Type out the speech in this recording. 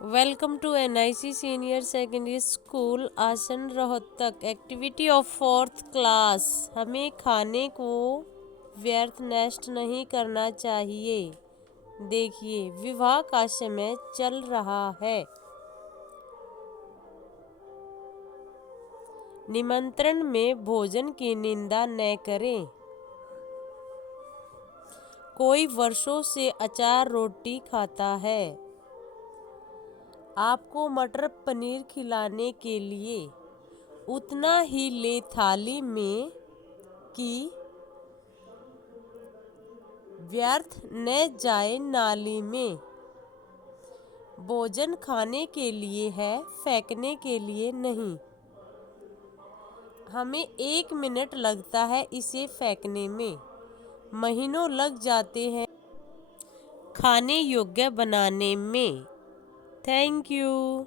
Welcome to NIC senior secondary school Asan Rohtak. Activity of 4th class. हमें खाने को व्यर्थ नष्ट नहीं करना चाहिए। देखिए, विवाह का समय चल रहा है। निमंत्रण में भोजन की निंदा न करें। कोई वर्षों से अचार रोटी खाता है। आपको मटर पनीर खिलाने के लिए उतना ही ले थाली में कि व्यर्थ न जाए नाली में। भोजन खाने के लिए है, फेंकने के लिए नहीं। हमें 1 मिनट लगता है इसे फेंकने में, महीनों लग जाते हैं खाने योग्य बनाने में। Thank you.